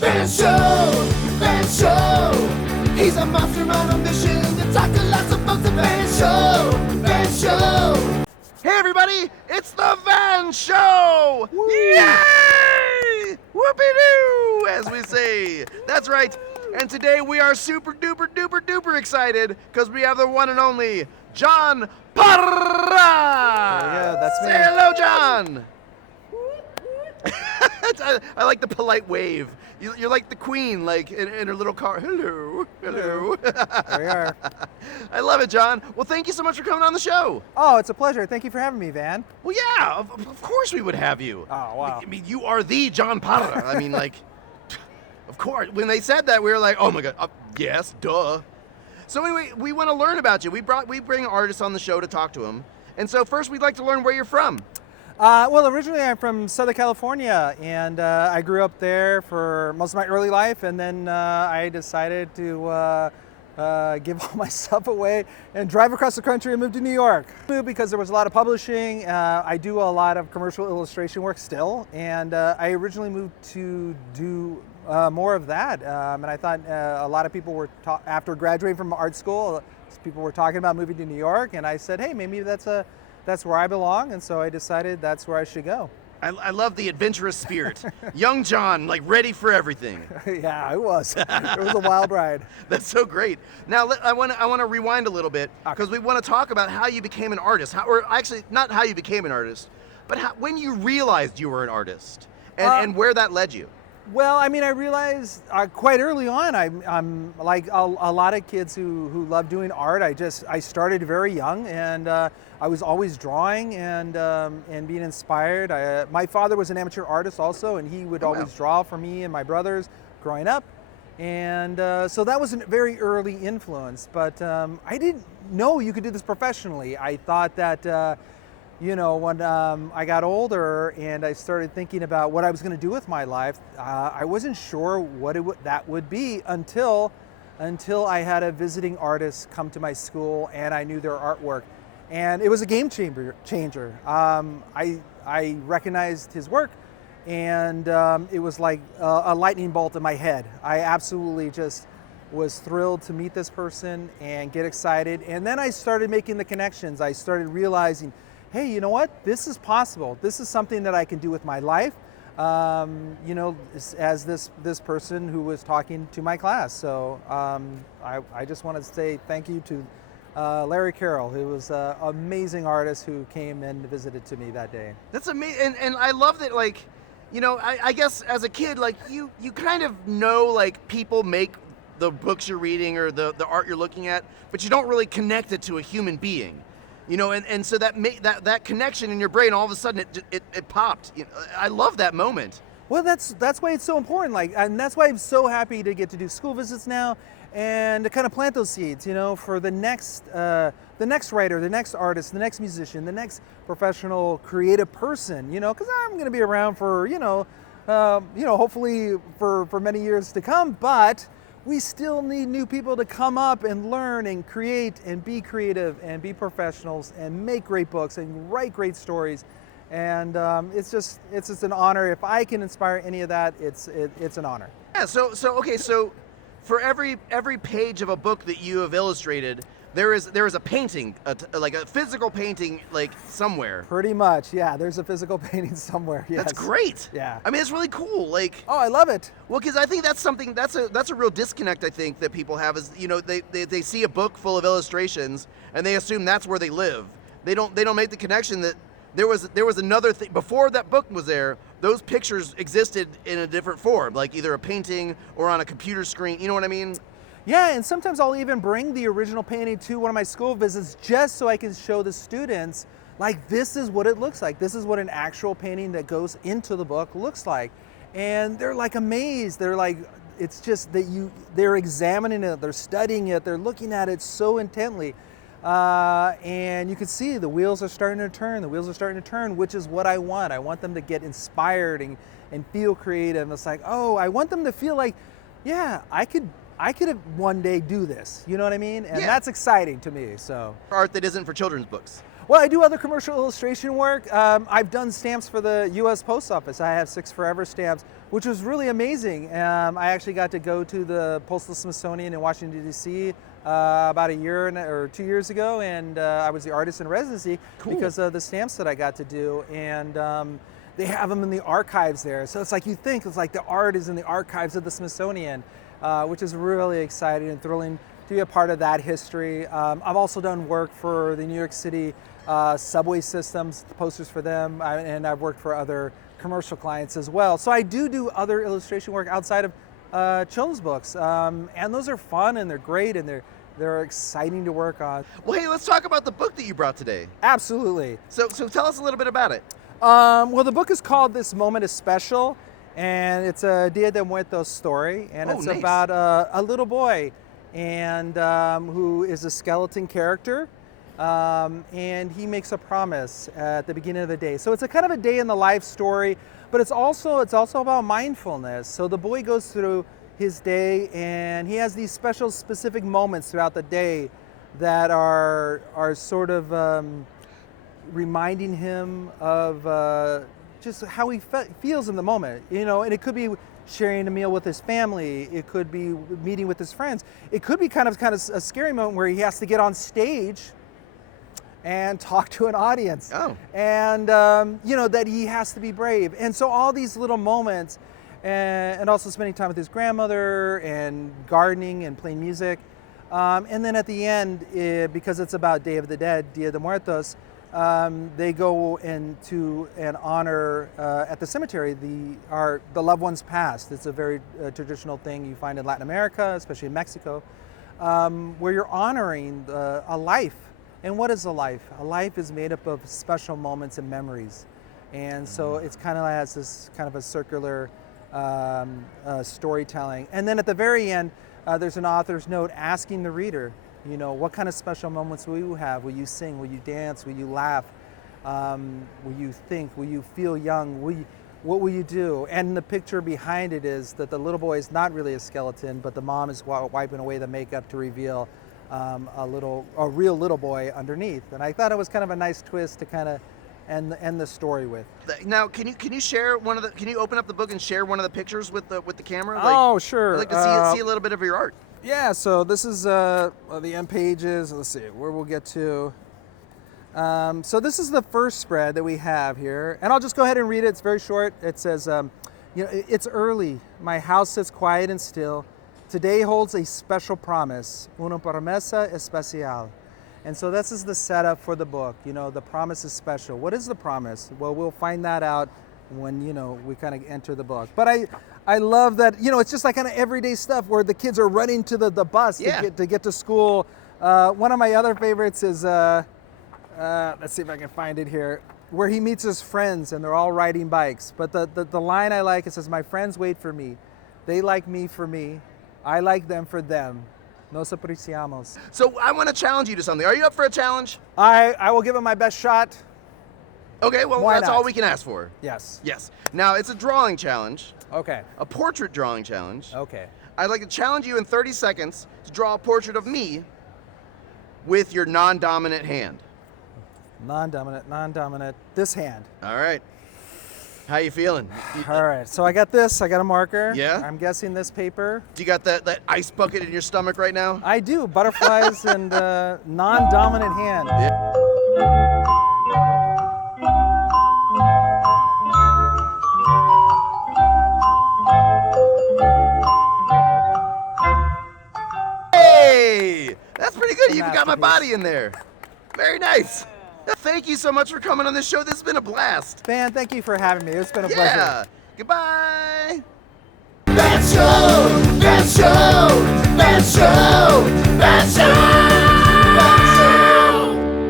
Van Show, Van Show. He's a monster on a mission to talk to lots of folks. The Van Show, Van Show. Hey everybody, it's the Van Show! Woo. Yay! Whoopie-doo, as we say. That's right. And today we are super duper duper duper excited because we have the one and only John Parra! There you go, that's me. Say hello, John! I like the polite wave. You're like the queen, like in her little car. Hello, hello. There we are. I love it, John. Well, thank you so much for coming on the show. Oh, it's a pleasure. Thank you for having me, Van. Well, yeah, of course we would have you. Oh, wow. I mean, you are the John Parra. I mean, like, of course. When they said that, we were like, oh my God, yes, duh. So anyway, we want to learn about you. We bring artists on the show to talk to them. And so first, we'd like to learn where you're from. Well, originally I'm from Southern California, and I grew up there for most of my early life, and then I decided to give all my stuff away and drive across the country and move to New York. Moved because there was a lot of publishing. I do a lot of commercial illustration work still, and I originally moved to do more of that. And I thought a lot of people were, after graduating from art school, people were talking about moving to New York, and I said, hey, maybe that's where I belong, and so I decided that's where I should go. I love the adventurous spirit. Young John, like ready for everything. Yeah, it was. It was a wild ride. That's so great. Now I want to rewind a little bit because we want to talk about how you became an artist, or actually not how you became an artist, but when you realized you were an artist and where that led you. Well, I mean, I realized quite early on, I'm like a lot of kids who love doing art. I started very young, and I was always drawing and being inspired. My father was an amateur artist also, and he would always draw for me and my brothers growing up. And so that was a very early influence, but I didn't know you could do this professionally. I thought that when I got older and I started thinking about what I was going to do with my life, I wasn't sure what that would be until I had a visiting artist come to my school and I knew their artwork. And it was a game changer. I recognized his work, and it was like a lightning bolt in my head. I absolutely just was thrilled to meet this person and get excited. And then I started making the connections. I started realizing, hey, you know what? This is possible. This is something that I can do with my life, as this person who was talking to my class. So I just want to say thank you to Larry Carroll, who was an amazing artist who came and visited to me that day. That's amazing, and I love that, like, I guess as a kid, like, you kind of know, like, people make the books you're reading or the art you're looking at, but you don't really connect it to a human being. And so that connection in your brain, all of a sudden it popped. I love that moment. Well, that's why it's so important. And that's why I'm so happy to get to do school visits now, and to kind of plant those seeds, for the next writer, the next artist, the next musician, the next professional creative person. Because I'm going to be around for hopefully for many years to come, but we still need new people to come up and learn and create and be creative and be professionals and make great books and write great stories. And it's just an honor. If I can inspire any of that, it's an honor. Yeah. So for every page of a book that you have illustrated, there is a painting, like a physical painting, like somewhere. Pretty much, yeah. There's a physical painting somewhere. Yes. That's great. Yeah. I mean, it's really cool. Like. Oh, I love it. Well, because I think that's a real disconnect. I think that people have is they see a book full of illustrations and they assume that's where they live. They don't make the connection that there was another thing before that book was there. Those pictures existed in a different form, like either a painting or on a computer screen. You know what I mean? Yeah, and sometimes I'll even bring the original painting to one of my school visits just so I can show the students, like, this is what it looks like. This is what an actual painting that goes into the book looks like. And they're like amazed. They're like, it's just that they're examining it, they're studying it, they're looking at it so intently. And you can see the wheels are starting to turn, which is what I want. I want them to get inspired and feel creative. It's like, oh, I want them to feel like, yeah, I could one day do this. You know what I mean? And that's exciting to me. So Art that isn't for children's books. Well, I do other commercial illustration work. I've done stamps for the U.S. Post Office. I have 6 Forever stamps, which was really amazing. I actually got to go to the Postal Smithsonian in Washington, D.C. About a year or 2 years ago, and I was the artist in residency because of the stamps that I got to do. And they have them in the archives there. So it's like you think it's like the art is in the archives of the Smithsonian, which is really exciting and thrilling to be a part of that history. I've also done work for the New York City subway systems, posters for them, and I've worked for other commercial clients as well. So I do other illustration work outside of children's books, and those are fun and they're great and they're exciting to work on. Well, hey, let's talk about the book that you brought today. Absolutely. So tell us a little bit about it. Well, the book is called This Moment is Special, and it's a Dia de Muertos story, and it's nice. about a little boy and who is a skeleton character, and he makes a promise at the beginning of the day. So it's a kind of a day in the life story, but it's also about mindfulness. So the boy goes through his day, and he has these special, specific moments throughout the day that are sort of reminding him of just how he feels in the moment, you know. And it could be sharing a meal with his family, it could be meeting with his friends, it could be kind of a scary moment where he has to get on stage and talk to an audience. And you know, that he has to be brave. And so all these little moments, and also spending time with his grandmother and gardening and playing music, and then at the end, because it's about Day of the Dead, Dia de Muertos, they go into and honor at the cemetery the loved ones passed. It's a very traditional thing you find in Latin America, especially in Mexico, where you're honoring a life. And what is a life? A life is made up of special moments and memories. And so it's kind of has this kind of a circular storytelling. And then at the very end, there's an author's note asking the reader, you know, what kind of special moments will you have? Will you sing? Will you dance? Will you laugh? Will you think? Will you feel young? What will you do? And the picture behind it is that the little boy is not really a skeleton, but the mom is wiping away the makeup to reveal a real little boy underneath. And I thought it was kind of a nice twist to kind of end the story with. Now, can you share can you open up the book and share one of the pictures with the camera? Oh, sure. I'd like to see a little bit of your art. Yeah, so this is the end pages. Let's see where we'll get to. So this is the first spread that we have here, and I'll just go ahead and read it. It's very short. It says, you know, it's early. My house sits quiet and still. Today holds a special promise, una promesa especial. And so this is the setup for the book. You know, the promise is special. What is the promise? Well, we'll find that out when, you know, we kind of enter the book. But I love that, you know, it's just like kind of everyday stuff where the kids are running to the bus to get to school. One of my other favorites is, let's see if I can find it here, where he meets his friends and they're all riding bikes. But the line I like, it says, my friends wait for me. They like me for me. I like them for them. Nos apreciamos. So I want to challenge you to something. Are you up for a challenge? I will give it my best shot. Okay, well, Why that's not? all we can ask for. Yes. Yes. Now, it's a drawing challenge, Okay. a portrait drawing challenge. Okay. I'd like to challenge you in 30 seconds to draw a portrait of me with your non-dominant hand. Non-dominant. This hand. All right. How you feeling? All right. So I got this. I got a marker. Yeah? I'm guessing this paper. Do you got that ice bucket in your stomach right now? I do. Butterflies and non-dominant hand. Hey! That's pretty good. You even got my Masterpiece. body in there. Very nice. Thank you so much for coming on this show. This has been a blast. Van, thank you for having me. It's been a Yeah. pleasure. Goodbye. That show, that show, that show, that show.